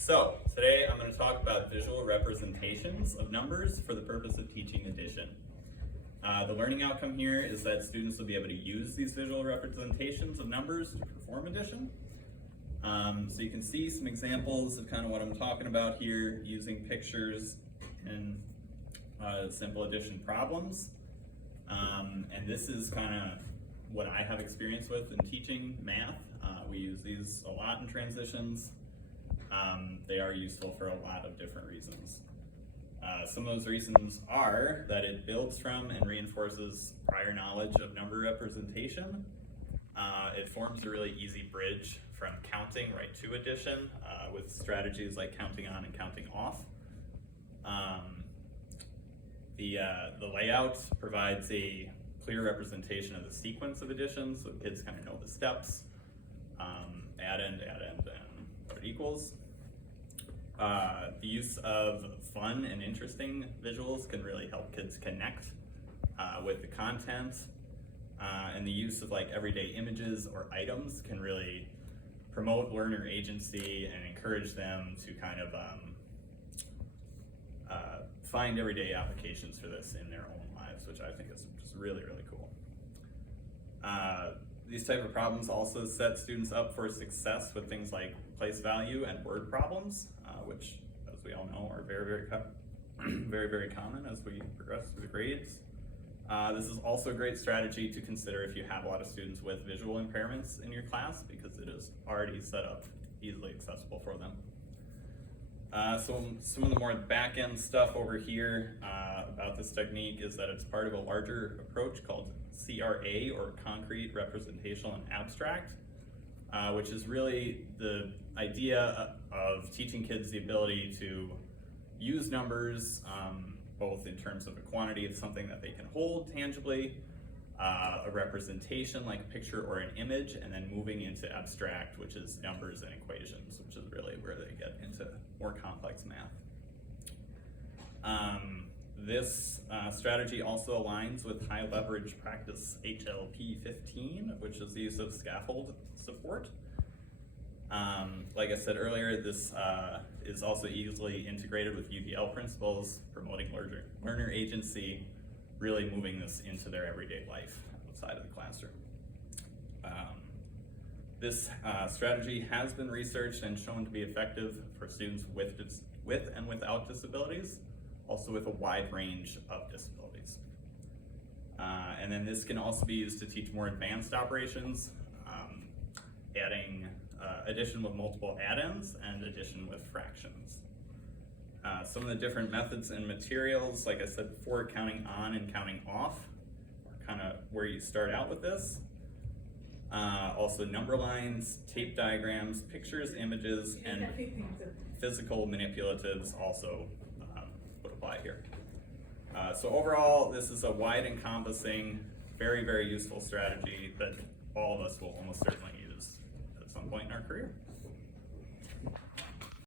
So today I'm going to talk about visual representations of numbers for the purpose of teaching addition. The learning outcome here is that students will be able to use these visual representations of numbers to perform addition. So you can see some examples of kind of what I'm talking about here using pictures in simple addition problems. And this is kind of what I have experience with in teaching math. We use these a lot in transitions. They are useful for a lot of different reasons. Some of those reasons are that it builds from and reinforces prior knowledge of number representation. It forms a really easy bridge from counting right to addition with strategies like counting on and counting off. The layout provides a clear representation of the sequence of addition, so kids kind of know the steps, add end, and what it equals. The use of fun and interesting visuals can really help kids connect with the content, and the use of like everyday images or items can really promote learner agency and encourage them to kind of find everyday applications for this in their own lives, which I think is just really, really cool. These type of problems also set students up for success with things like place value and word problems, which, as we all know, are very, very common as we progress through the grades. This is also a great strategy to consider if you have a lot of students with visual impairments in your class, because it is already set up easily accessible for them. So some of the more back-end stuff over here about this technique is that it's part of a larger approach called CRA, or Concrete, Representational, and Abstract, which is really the idea of teaching kids the ability to use numbers, both in terms of a quantity of something that they can hold tangibly, a representation like a picture or an image, and then moving into abstract, which is numbers and equations, which is really where they get into more complex math. This strategy also aligns with high leverage practice HLP 15, which is the use of scaffold support. Like I said earlier, this is also easily integrated with UDL principles, promoting learner agency, really moving this into their everyday life outside of the classroom. This strategy has been researched and shown to be effective for students with and without disabilities, also with a wide range of disabilities. And then this can also be used to teach more advanced operations, adding addition with multiple add-ins and addition with fractions. Some of the different methods and materials, like I said before, counting on and counting off are kind of where you start out with this. Also number lines, tape diagrams, pictures, images, and physical manipulatives also would apply here. So overall, this is a wide encompassing, very, very useful strategy that all of us will almost certainly use at some point in our career.